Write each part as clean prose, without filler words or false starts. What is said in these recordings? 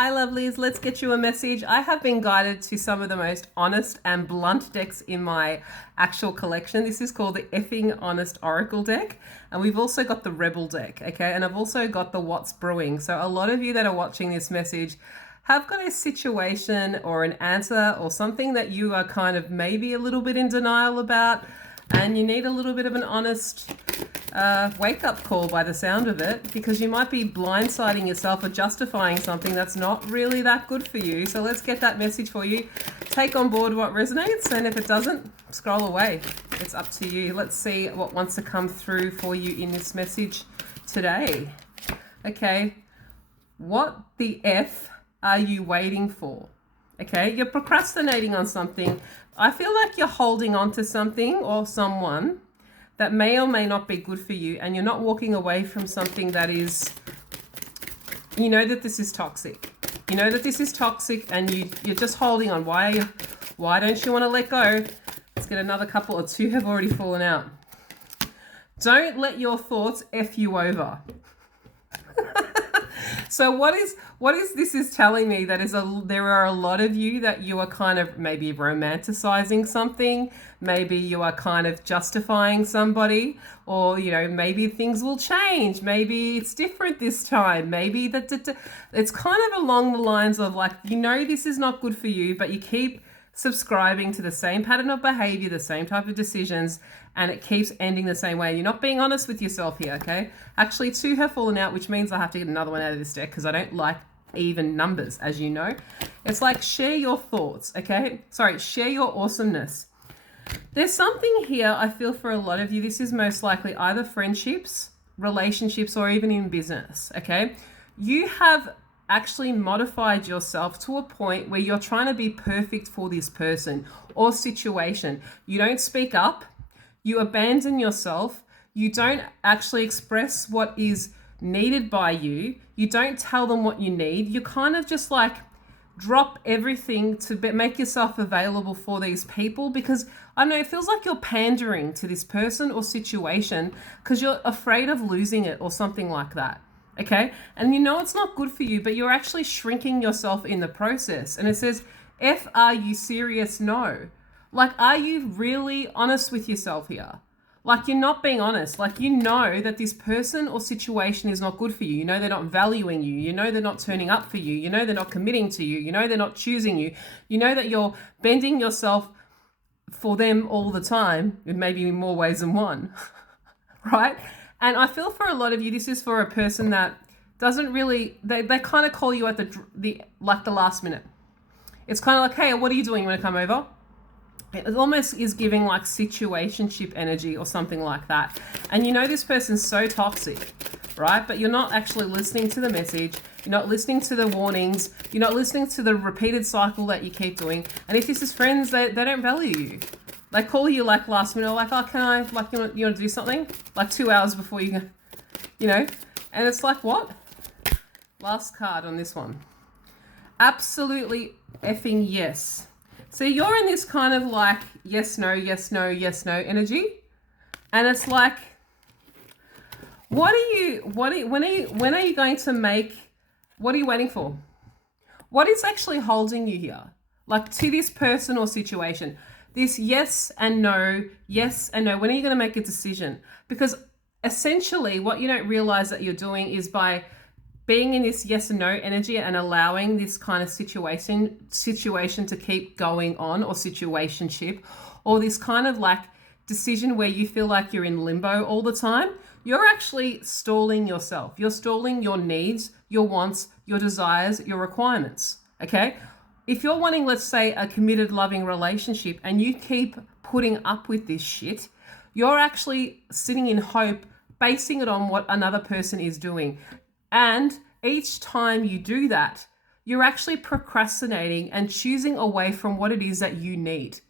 Hi lovelies, let's get you a message. I have been guided to some of the most honest and blunt decks in my actual collection. This is called the Effing Honest Oracle deck. And we've also got the Rebel deck, okay? And I've also got the What's Brewing. So a lot of you that are watching this message have got a situation or an answer or something that you are kind of maybe a little bit in denial about, and you need a little bit of an honest wake-up call by the sound of it, because you might be blindsiding yourself or justifying something that's not really that good for you. So let's get that message for you. Take on board what resonates, and if it doesn't, scroll away. It's up to you. Let's see what wants to come through for you in this message today. Okay, what the F are you waiting for? Okay, you're procrastinating on something. I feel like you're holding on to something or someone that may or may not be good for you, and you're not walking away from something that is, you know that this is toxic. You know that this is toxic, and you're just holding on. Why don't you want to let go? Let's get another couple, or two have already fallen out. Don't let your thoughts F you over. So what is this is telling me that there are a lot of you that you are kind of maybe romanticizing something, maybe you are kind of justifying somebody, or maybe things will change, maybe it's different this time, maybe it's kind of along the lines of like, this is not good for you, but you keep subscribing to the same pattern of behavior, the same type of decisions, and it keeps ending the same way. You're not being honest with yourself here, okay? Actually, two have fallen out, which means I have to get another one out of this deck because I don't like even numbers, as you know. It's like, share your thoughts, okay? Sorry, share your awesomeness. There's something here, I feel, for a lot of you. This is most likely either friendships, relationships, or even in business, okay? You have actually modified yourself to a point where you're trying to be perfect for this person or situation. You don't speak up, you abandon yourself, you don't actually express what is needed by you, you don't tell them what you need, you kind of just like drop everything to make yourself available for these people, because I know it feels like you're pandering to this person or situation because you're afraid of losing it or something like that. Okay, and it's not good for you, but you're actually shrinking yourself in the process. And it says, F, are you serious? No. Like, are you really honest with yourself here? Like, you're not being honest. Like, that this person or situation is not good for you. They're not valuing you. They're not turning up for you. They're not committing to you. They're not choosing you. That you're bending yourself for them all the time, in maybe more ways than one, right? And I feel for a lot of you, this is for a person that doesn't really, they kind of call you at the last minute. It's kind of like, hey, what are you doing? You want to come over? It almost is giving like situationship energy or something like that. And this person's so toxic, right? But you're not actually listening to the message. You're not listening to the warnings. You're not listening to the repeated cycle that you keep doing. And if this is friends, they don't value you. They call you like last minute, like, oh, can I, like, you want to do something? Like 2 hours before you go, and it's like, what? Last card on this one. Absolutely effing yes. So you're in this kind of like, yes, no, yes, no, yes, no energy. And it's like, when are you going to make, what are you waiting for? What is actually holding you here? Like, to this person or situation? This yes and no, yes and no. When are you going to make a decision? Because essentially what you don't realize that you're doing is by being in this yes and no energy and allowing this kind of situation to keep going on, or situationship, or this kind of like decision where you feel like you're in limbo all the time, you're actually stalling yourself. You're stalling your needs, your wants, your desires, your requirements, okay? If you're wanting, let's say, a committed, loving relationship and you keep putting up with this shit, you're actually sitting in hope, basing it on what another person is doing. And each time you do that, you're actually procrastinating and choosing away from what it is that you need.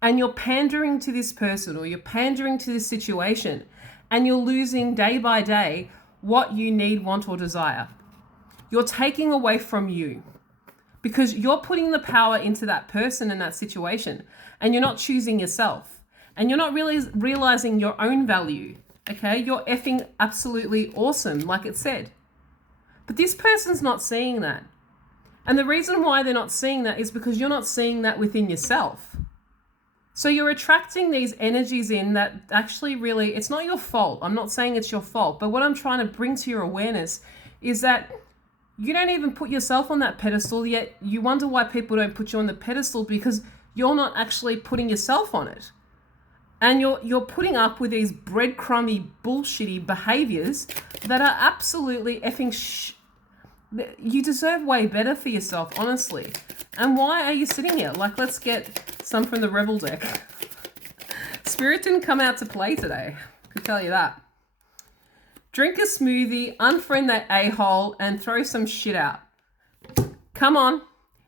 And you're pandering to this person, or you're pandering to this situation, and you're losing day by day what you need, want, or desire. You're taking away from you, because you're putting the power into that person and that situation, and you're not choosing yourself, and you're not really realizing your own value. Okay, you're effing absolutely awesome, like it said. But this person's not seeing that. And the reason why they're not seeing that is because you're not seeing that within yourself. So you're attracting these energies in that actually really, it's not your fault. I'm not saying it's your fault. But what I'm trying to bring to your awareness is that you don't even put yourself on that pedestal, yet you wonder why people don't put you on the pedestal, because you're not actually putting yourself on it. And you're putting up with these breadcrumby, bullshitty behaviors that are absolutely effing you deserve way better for yourself, honestly. And why are you sitting here? Like, let's get some from the Rebel deck. Spirit didn't come out to play today. I can tell you that. Drink a smoothie, unfriend that a-hole, and throw some shit out. Come on.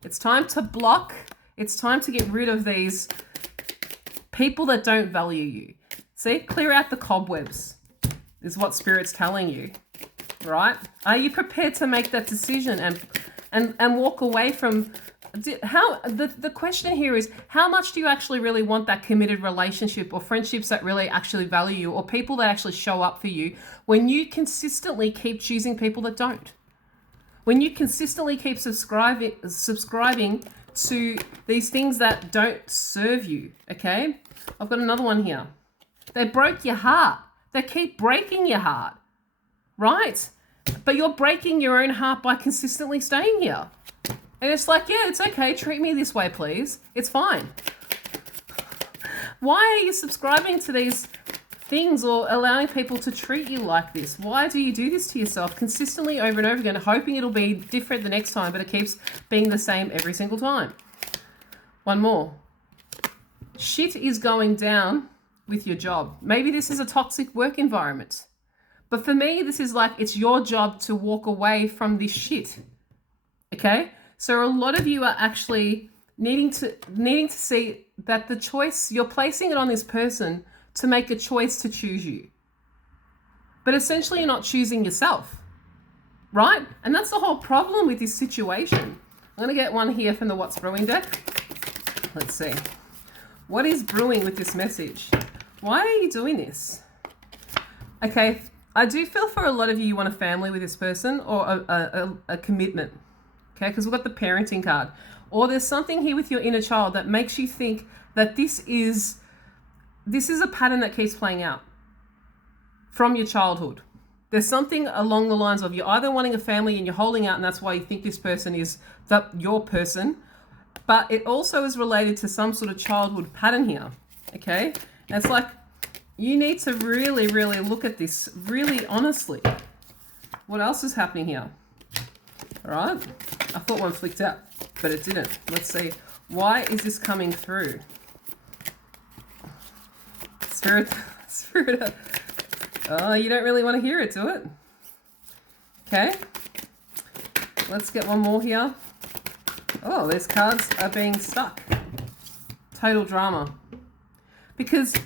It's time to block. It's time to get rid of these people that don't value you. See? Clear out the cobwebs is what Spirit's telling you. Right? Are you prepared to make that decision and walk away from how the question here is, how much do you actually really want that committed relationship or friendships that really actually value you, or people that actually show up for you, when you consistently keep choosing people that don't? When you consistently keep subscribing to these things that don't serve you, okay? I've got another one here. They broke your heart. They keep breaking your heart, right? But you're breaking your own heart by consistently staying here. And it's like, yeah, it's okay. Treat me this way, please. It's fine. Why are you subscribing to these things or allowing people to treat you like this? Why do you do this to yourself consistently over and over again, hoping it'll be different the next time, but it keeps being the same every single time? One more. Shit is going down with your job. Maybe this is a toxic work environment. But for me, this is like, it's your job to walk away from this shit. Okay? So a lot of you are actually needing to see that the choice, you're placing it on this person to make a choice to choose you. But essentially you're not choosing yourself. Right? And that's the whole problem with this situation. I'm going to get one here from the What's Brewing deck. Let's see. What is brewing with this message? Why are you doing this? Okay, I do feel for a lot of you want a family with this person, or a commitment. Okay, because we've got the parenting card. Or there's something here with your inner child that makes you think that this is a pattern that keeps playing out from your childhood. There's something along the lines of you're either wanting a family and you're holding out, and that's why you think this person is your person. But it also is related to some sort of childhood pattern here. Okay? And it's like, you need to really, really look at this really honestly. What else is happening here? All right. I thought one flicked out, but it didn't. Let's see. Why is this coming through? Spirit. Oh, you don't really want to hear it, do it? Okay. Let's get one more here. Oh, these cards are being stuck. Total drama. Because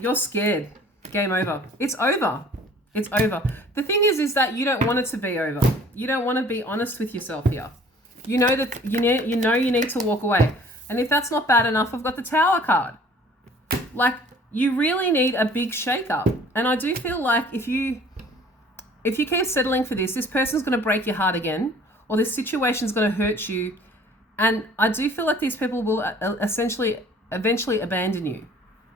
you're scared. Game over. It's over. It's over. The thing is that you don't want it to be over. You don't want to be honest with yourself here. You know that you need to walk away. And if that's not bad enough, I've got the Tower card. Like, you really need a big shake-up. And I do feel like if you keep settling for this person's going to break your heart again, or this situation's going to hurt you. And I do feel like these people will eventually abandon you.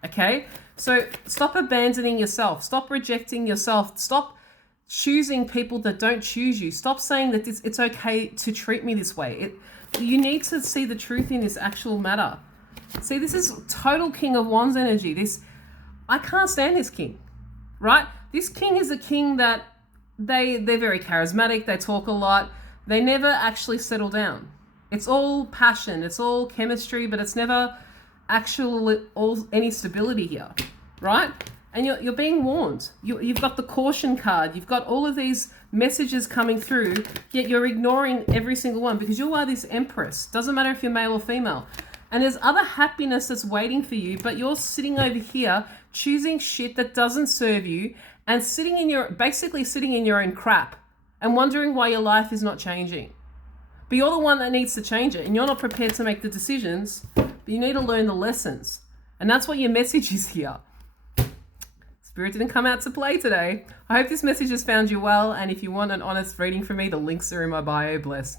Okay? So stop abandoning yourself. Stop rejecting yourself. Stop choosing people that don't choose you. Stop saying that it's okay to treat me this way. You need to see the truth in this actual matter. See, this is total King of Wands energy. I can't stand this king, right? This king is a king that they're very charismatic. They talk a lot. They never actually settle down. It's all passion. It's all chemistry, but it's never any stability here, right? And you're being warned. You've got the caution card. You've got all of these messages coming through, yet you're ignoring every single one because you are this empress. Doesn't matter if you're male or female. And there's other happiness that's waiting for you, but you're sitting over here choosing shit that doesn't serve you and basically sitting in your own crap and wondering why your life is not changing. But you're the one that needs to change it, and you're not prepared to make the decisions, but you need to learn the lessons. And that's what your message is here. Spirit didn't come out to play today. I hope this message has found you well, and if you want an honest reading from me, the links are in my bio. Bless.